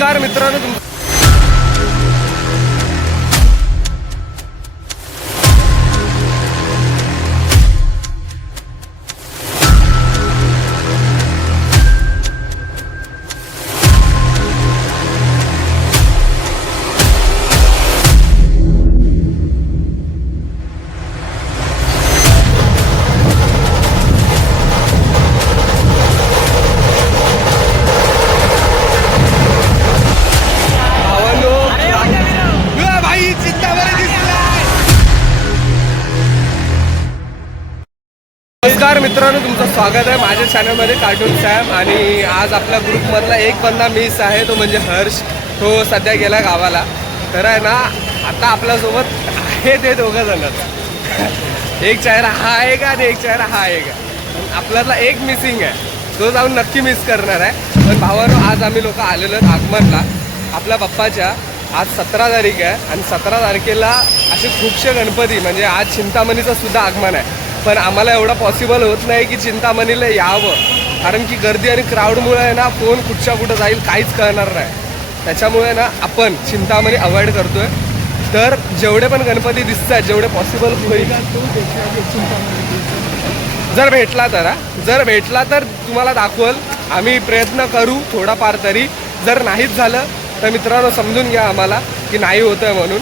नमस्कार मित्रांनो, नमस्कार मित्रांनो, तुमचं स्वागत आहे माझ्या चॅनलमध्ये कार्टून सॅम. आणि आज आपल्या ग्रुपमधला एक बंदा मिस आहे, तो म्हणजे हर्ष. तो सध्या गेला गावाला. तर आहे ना, आता आपल्यासोबत आहे ते दोघं जणच. एक चेहरा हा आहे का आणि एक चेहरा हा आहे का. आपल्यातला एक मिसिंग आहे, तो जाऊन नक्की मिस करणार आहे. पण भावानो, आज आम्ही लोक आलेलो आहेत आगमनला आपल्या बाप्पाच्या. आज 17 तारीख आहे आणि 17 तारखेला असे खूपसे गणपती, म्हणजे आज चिंतामणीचं सुद्धा आगमन आहे. पण आम्हाला एवढं पॉसिबल होत नाही की चिंतामणीला यावं, कारण की गर्दी आणि क्राऊडमुळे आहे ना, फोन कुठच्या कुठं जाईल काहीच कळणार नाही. त्याच्यामुळे ना आपण चिंतामणी अवॉइड करतोय. तर जेवढे पण गणपती दिसत आहेत, जेवढे पॉसिबल होईल, जर भेटला तर तुम्हाला दाखवल. आम्ही प्रयत्न करू थोडाफार तरी. जर नाहीच झालं तर मित्रांनो समजून घ्या आम्हाला की नाही होतं आहे म्हणून.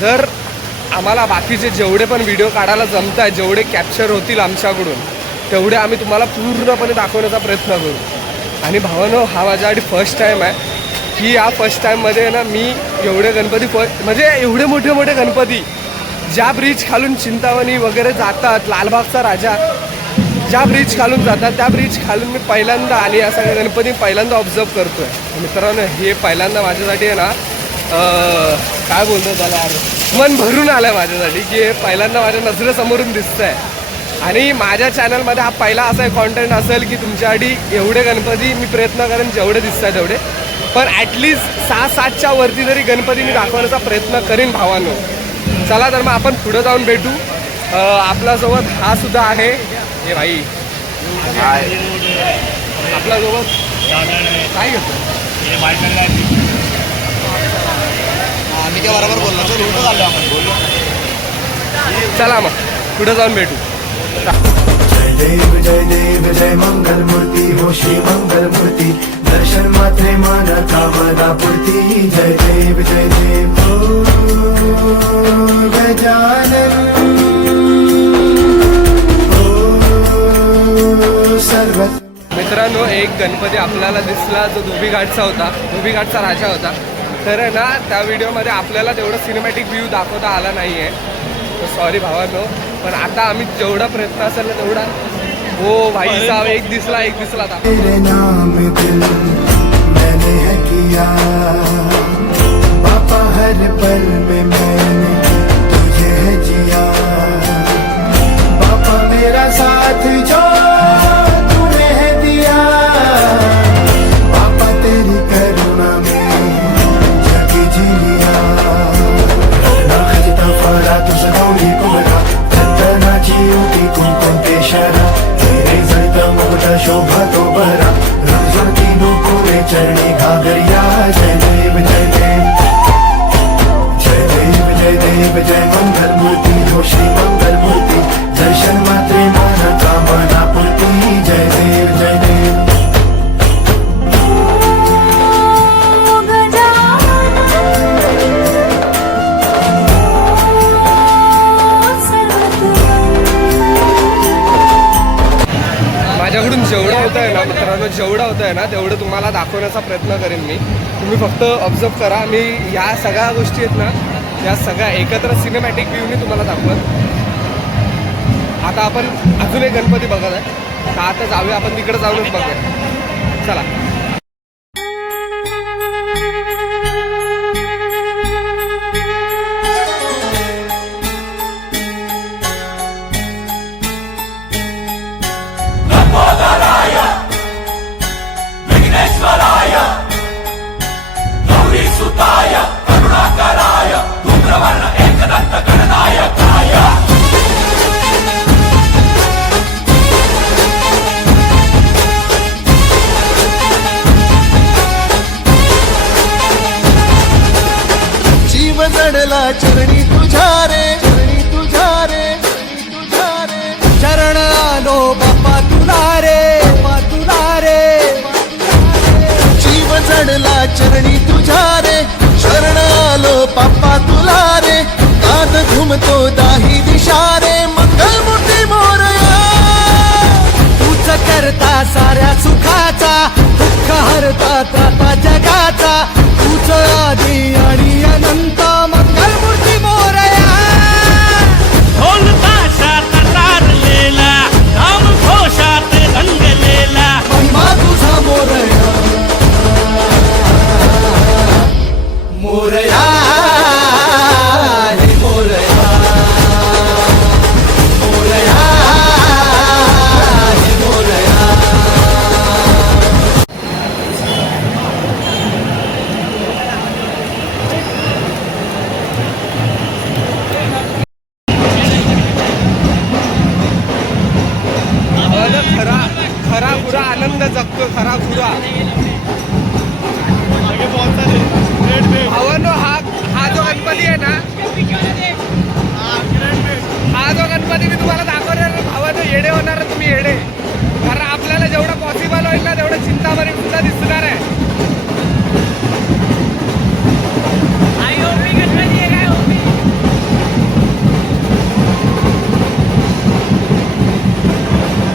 जर आम्हाला बाकीचे जेवढे पण व्हिडिओ काढायला जमत आहे, जेवढे कॅप्चर होतील आमच्याकडून, तेवढे आम्ही तुम्हाला पूर्णपणे दाखवण्याचा प्रयत्न करू. आणि भावानो, हा माझ्यासाठी फर्स्ट टाईम आहे की या फर्स्ट टाईममध्ये ना मी एवढे गणपती म्हणजे एवढे मोठे मोठे गणपती ज्या ब्रिज खालून चिंतामणी वगैरे जातात, लालबागचा राजा ज्या ब्रिज खालून जातात, त्या ब्रिज खालून मी पहिल्यांदा आणि या सगळ्या गणपती पहिल्यांदा ऑब्झर्व करतो आहे. मित्रांनो, हे पहिल्यांदा माझ्यासाठी आहे ना, काय बोलतो त्याला, मन भरून आलं आहे माझ्यासाठी की हे पहिल्यांदा माझ्या नजरेसमोरून दिसतं आहे. आणि माझ्या चॅनलमध्ये हा पहिला असा कॉन्टेंट असेल की तुमच्यासाठी एवढे गणपती मी प्रयत्न करेन जेवढे दिसत आहेत तेवढे. पण ॲटलिस्ट 6-7च्या वरती तरी गणपती मी दाखवण्याचा प्रयत्न करीन भावांनो. चला तर मग आपण पुढं जाऊन भेटू. आपल्यासोबत हा सुद्धा आहे. हे भाई आपल्यासोबत काय घेतो आम्ही काय बरोबर बोललो. चला मग पुढे जाऊन भेटू. जय देव जय मंगल मूर्ती हो श्री मंगल मूर्ती, दर्शन मात्रे मन कामना पूर्ती. जय देव हो गजानन हो सर्व. मित्रांनो, एक गणपती आपल्याला दिसला जो धोबीघाटचा होता, धोबीघाटचा राजा होता. तर ना त्या व्हिडिओमध्ये आपल्याला तेवढं सिनेमॅटिक व्ह्यू दाखवता आला नाही आहे, तर सॉरी भावांनो. पण आता आम्ही जेवढा प्रयत्न असेल ना तेवढा. हो भाई साहब, एक दिसला आता. तेरे नाम दिल मैंने है किया पापा, हर पल में मैंने तुझे है जिया पापा, मेरा साथ जो तूने है दिया पापा, तेरी करुणा में जग जी लिया. नाखता फरा तुझ गौरी कुमरा, दत्तनाची उठी कुंकुम केशरा, तेरे जळता मुगटा शोभा तो बरा, रमजाती नुपुरे चरणी घागरिया. जय देव जय देव जय देव जय मंगल मूर्ती हो श्री मंगल मूर्ती, दर्शन मात्रे मन कामना पूर्ती. जय देव जय देव. माझ्याकडून जेवढं होतं आहे ना मित्रांनो, जेवढं होतं आहे ना तेवढं तुम्हाला दाखवण्याचा प्रयत्न करेन मी. तुम्ही फक्त ऑब्झर्व करा. मी या सगळ्या गोष्टी आहेत ना, या सगळ्या एकत्र सिनेमॅटिक व्ह्यूने तुम्हाला दाखवत. आता आपण अजून एक गणपती बघत आहे, तर आता जाऊया आपण तिकडे जाऊनच बघूया. चला. चरणी तुझ्या रे, चरणी तुझ्या रे, चरणी तुझ्या रे. चरण आलो बाप्पा तुला रे, बाप्पा तुला रे. जीव जडला चरणी तुझ्या रे, शरण आलो बाप्पा तुला रे. कान घुमतो दाही दिशा रे, मंगलमूर्ती मोरया. तूच करता साऱ्या सुखाचा, दुःख हरता त्राता जगाचा. तूच आदी आणि अनंत, मंगलमूर्ती मोरया. ढोल ताशात तारलेला, नाम घोषात रंगलेला. महिमा तुझा मोरया, मोरया हे मोरया, मोरया हे मोरया. खरा खरा खुरा आनंद जगतो, खरा खुरा. भावांनो, हा जो गणपती आहे ना, हा जो गणपती मी तुम्हाला दाखवणार ना भावांनो, येडे होणार आहे तुम्ही, येडे. कारण आपल्याला जेवढं पॉसिबल होईल ना तेवढं चिंतामणी सुद्धा दिसणार आहे.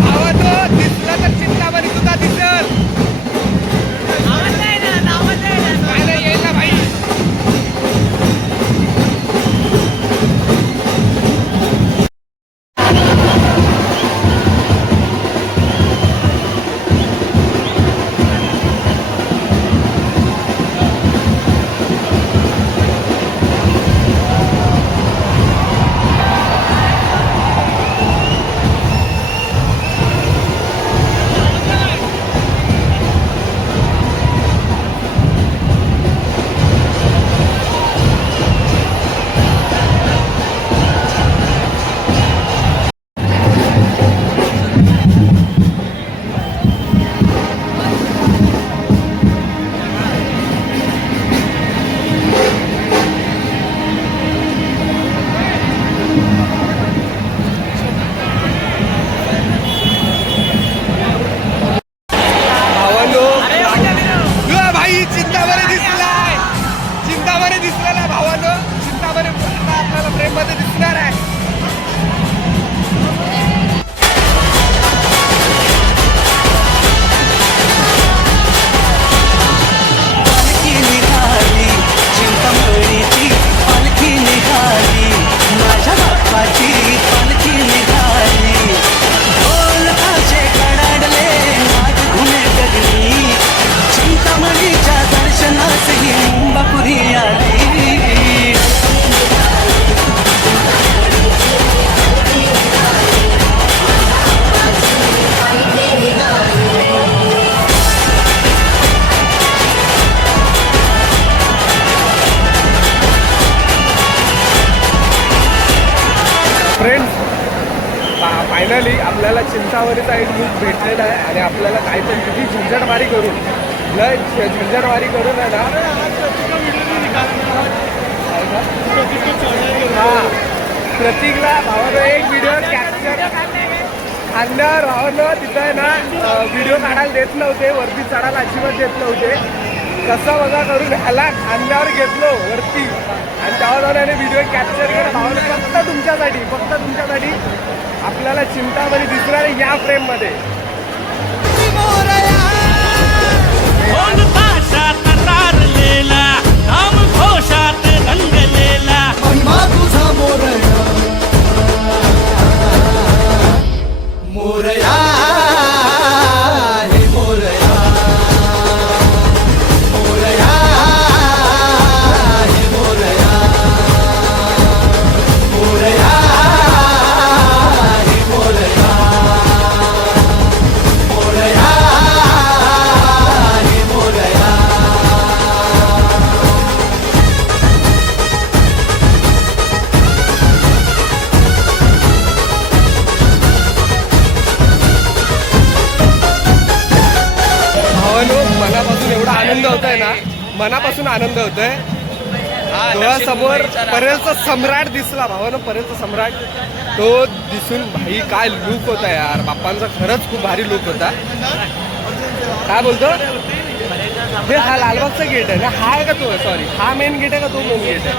भावांनो, दिसलं तर चिंतामणी सुद्धा दिसेल. काय नाही, येईल ना भाई. भावांनो, भाई चिंतामणी दिसलाय, चिंतामणी दिसलेला भावांनो, चिंतामणी आता आपल्याला फ्रेम मध्ये दिसणार आहे. पालखी निघाली, चिंतामणीची पालखी निघाली, माझ्या बाप्पाची पालखी निघाली. ढोल ताशे कडाडले, नाच घुमे गगनी, चिंतामणीच्या दर्शनास ही मुंबापुरी आली. फ्रेंड्स, फायनली आपल्याला चिंतामणीचा एक लूक भेटलेला आहे आणि आपल्याला काहीतरी किती झंझटमारी करून, लय झंझटमारी करून आहे ना. हा, प्रतीकला भावानं एक व्हिडिओ कॅप्चर खांद्यावर भावानं तिथं आहे ना व्हिडिओ काढायला देत नव्हते, वरती चढायला अजिबात देत नव्हते. कसा बघा करून ह्याला खांद्यावर घेतलो वरती आणि तेव्हा जाऊन याने व्हिडिओ कॅप्चर केला. भावानं फक्त तुमच्यासाठी आपल्याला चिंतामणी दिसणार आहे या फ्रेममध्ये. ढोल ताशात तारलेला, नाम घोषात रंगलेला. महिमा तुझा मोरया, मोरया हे मोरया, मोरया हे मोरया, मोरया हे मोरया, मोरया हे मोरया. भावानो, मनापासून एवढा आनंद होतोय ना, मनापासून आनंद होतोय. डोळ्यासमोर परेलचा सम्राट दिसला भावानं, परेलचा सम्राट तो दिसून भाई काय लुक होता यार, बाप्पांचा खरंच खूप भारी लुक होता. काय बोलतो हे? हा लालबागचा गेट आहे ना, हा आहे का तो? सॉरी, हा मेन गेट आहे का तो मेन गेट आहे?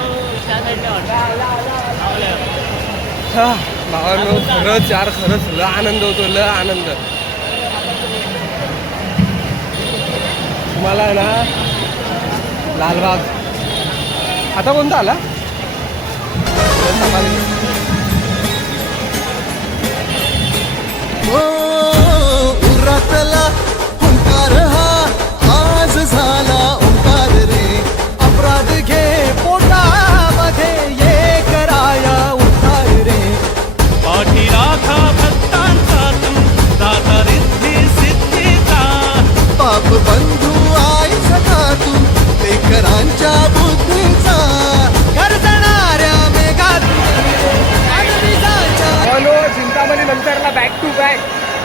हा भावानो खरंच यार, खरंच ल आनंद होतो, ल आनंद. तुम्हाला ना लालबाग आता कोणता आला? हो उरातला ओंकार हा आज झाला ओंकार रे, अपराध घे पोटामध्ये ये कराया उद्धार रे. पाठी राखा भक्तांचा तू, दाता रिद्धी सिद्धीचा. पाप बंधू आई सखा तू, लेकरांच्या बुद्धीचा. गरजणाऱ्या मेघात चिंतामणी नंतरला बॅक टू बॅक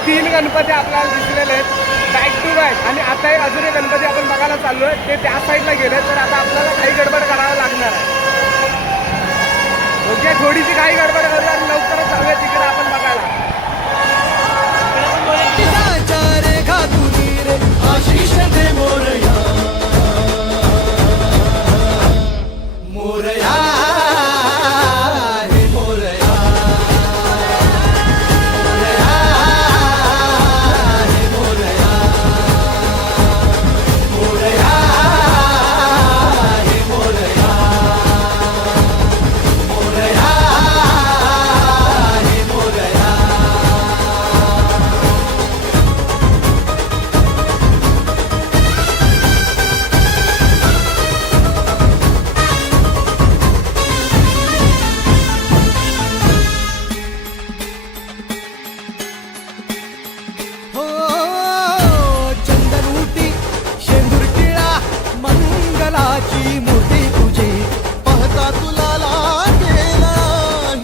3 गणपती आपल्याला दिसलेले आहेत बॅक टू बॅक. आणि आता अजून एक गणपती आपण बघायला चाललोय, ते त्या साईडला गेले, तर आता आपल्याला काही गडबड करावं लागणार आहे. ओके, थोडीशी काही गडबड करूया आणि लवकरच जाऊया तिकडे आपण बघायला. रे घातुनी रे आशिष दे मोरया मोरया हे मोरया मोरया हे मोरया मोरया हे मोरया मोरया हे मोरया. हो चंदनूटी शेंदूर टिळा मंगलाची मूर्ती तुझी, पाहता तुला लागेला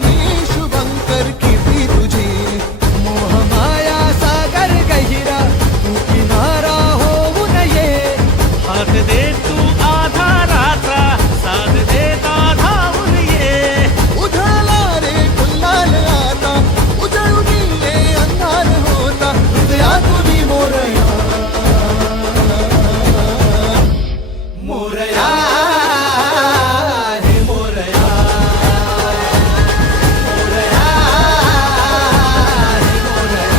ही शुभंकर कीर्ती तुझी. मोहमाया सागर गहिरा तू किनारा होऊ नये. हात दे तू आधाराचा, साथ देता धावून ये. उधळला रे फुल्लाल आता, उजळून ये अंधार होता. हृदया तुझी मोरया मोरया हे मोरया मोरया हे मोरया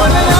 मोरया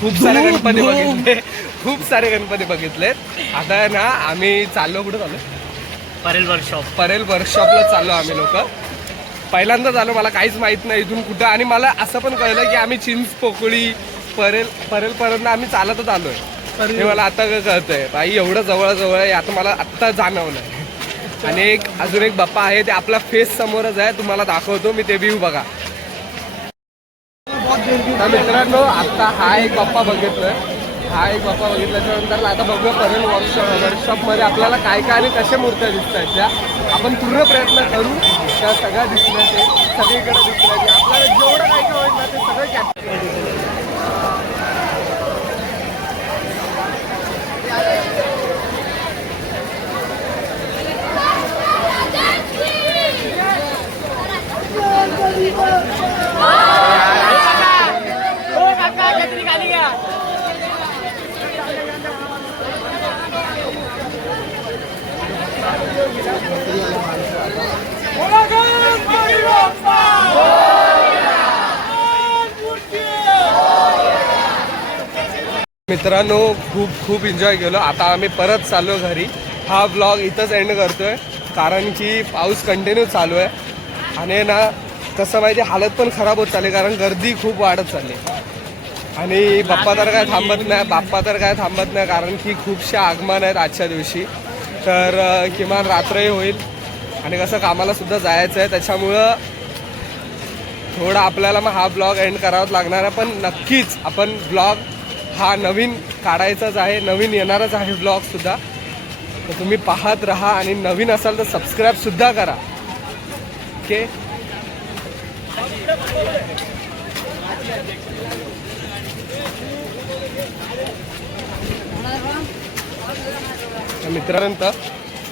खूप सारे गणपती बघितले, खूप सारे गणपती बघितलेत. आता ना आम्ही चाललो, कुठं चाललो? परेल वर्कशॉप. परेल वर्कशॉपला चाललो आम्ही लोक. पहिल्यांदाच आलो, मला काहीच माहित नाही इथून कुठं. आणि मला असं पण कळलं की आम्ही चिंचपोकळी परेलपर्यंत आम्ही चालतच आलोय. हे मला आता कळतंय. बाई एवढं जवळ आहे आता मला आत्ता जाणवलं. आणि अजून एक बाप्पा आहे, ते आपला फेस समोरच आहे, तुम्हाला दाखवतो मी, ते व्ह्यू बघा. तर मित्रांनो आता हा एक बाप्पा बघितलोय, बघितल्याच्या नंतर आता बघूया पर्यंत वर्कशॉपमध्ये आपल्याला काय काय आणि कशा मूर्त्या दिसत आहेत त्या आपण पूर्ण प्रयत्न करू त्या सगळ्या दिसण्याचे, सगळीकडे दिसण्याचे, आपल्याला जेवढं काय काय होईल ना ते सगळं कॅप्चर. मित्रांनो खूप एन्जॉय केलो. आता आम्ही परत चाललो घरी. हा ब्लॉग इथंच एंड करतोय कारण की पाऊस कंटिन्यू चालू आहे आणि ना कसं माहिती हालत पण खराब होत चालली कारण गर्दी खूप वाढत चालली. आणि बाप्पा तर काय थांबत नाही कारण की खूपशे आगमन आहेत आजच्या दिवशी. तर किमान रात्रही होईल आणि कसं कामाला सुद्धा जायचं आहे, त्याच्यामुळं थोडा आपल्याला मग हा ब्लॉग एंड करावाच लागणार आहे. पण नक्कीच आपण ब्लॉग हा नवीन काढायचाच आहे, नवीन येणारच आहे ब्लॉगसुद्धा. तर तुम्ही पाहत राहा आणि नवीन असाल तर सबस्क्राईबसुद्धा करा. ओके. मित्रांनो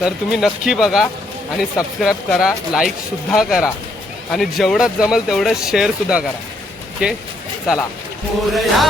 तर तुम्ही नक्की बघा आणि सबस्क्राईब करा, लाईकसुद्धा करा आणि जेवढं जमल तेवढं शेअरसुद्धा करा. ओके चला. मोरया